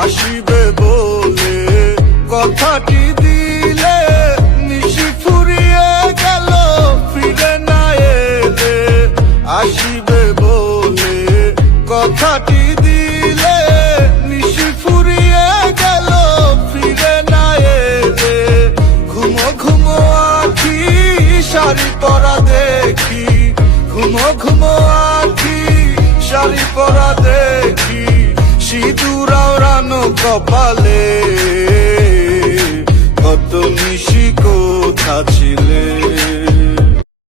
আসিবে বলে কথাটি দিলে, নিশি ফুরিয়ে গেল ফিরে না এলে। আসিবে বলে কথাটি দিলে, নিশি ফুরিয়ে গেল ফিরে না এলে। ঘুমো ঘুমো আঁখি শাড়ি পরা দেখি, ঘুমো ঘুমো আঁখি শাড়ি পরা দেখি। সিঁদুর আওড়ানো কপালে, কত নিশি কোথা ছিলে।